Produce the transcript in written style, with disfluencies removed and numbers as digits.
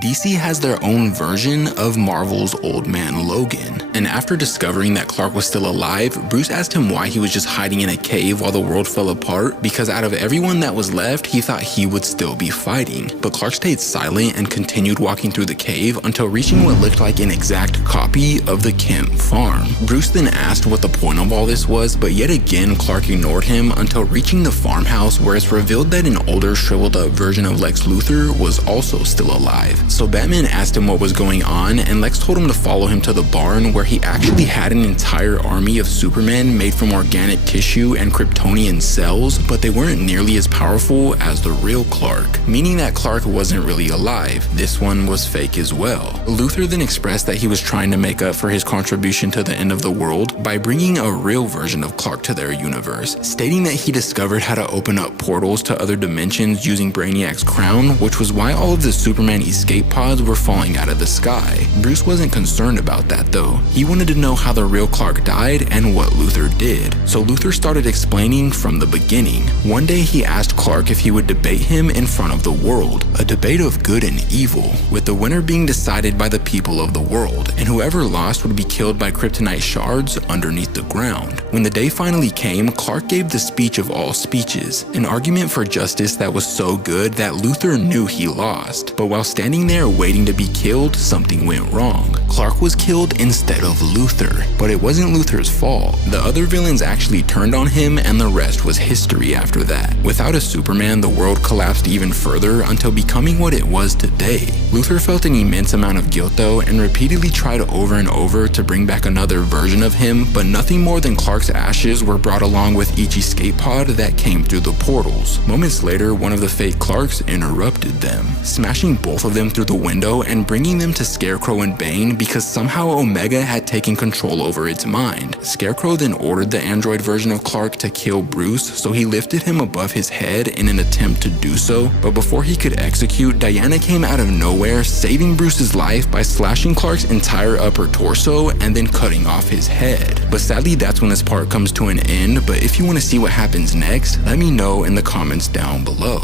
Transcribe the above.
DC has their own version of Marvel's Old Man Logan, and after discovering that Clark was still alive, Bruce asked him why he was just hiding in a cave while the world fell apart, because out of everyone that was left, he thought he would still be fighting. But Clark stayed silent and continued walking through the cave until reaching what looked like an exact copy of the Kent farm. Bruce then asked what the point of all this was, but yet again Clark ignored him until reaching the farmhouse, where it's revealed that an older, shriveled up version of Lex Luthor was also still alive. So Batman asked him what was going on, and Lex told him to follow him to the barn, where he actually had an entire army of Supermen made from organic tissue and Kryptonian cells, but they weren't nearly as powerful as the real Clark, meaning that Clark wasn't really alive. This one was fake as well. Luthor then expressed that he was trying to make up for his contribution to the end of the world by bringing a real version of Clark to their universe, stating that he discovered how to open up portals to other dimensions using Brainiac's crown, which was why all of the Superman escape pods were falling out of the sky. Bruce wasn't concerned about that though. He wanted to know how the real Clark died and what Luthor did. So Luthor started explaining from the beginning. One day he asked Clark if he would debate him in front of the world, a debate of good and evil, with the winner being decided by the people of the world, and whoever lost would be killed by kryptonite shards underneath the ground. When the day finally came, Clark gave the speech of all speeches, an argument for justice that was so good that Luthor knew he lost. But while standing there waiting to be killed, something went wrong. Clark was killed instead of Luthor, but it wasn't Luthor's fault. The other villains actually turned on him, and the rest was history after that. Without a Superman, the world collapsed even further until becoming what it was today. Luthor felt an immense amount of guilt though, and repeatedly tried over and over to bring back another version of him, but nothing more than Clark's ashes were brought along with each escape pod that came through the portals. Moments later, one of the fake Clarks interrupted them, smashing both of them through the window and bringing them to Scarecrow and Bane because somehow Omega had taken control over its mind. Scarecrow then ordered the android version of Clark to kill Bruce, so he lifted him above his head in an attempt to do so, but before he could execute, Diana came out of nowhere, saving Bruce's life by slashing Clark's entire upper torso and then cutting off his head. But sadly, that's when this part comes to an end, but if you want to see what happens next, let me know in the comments down below.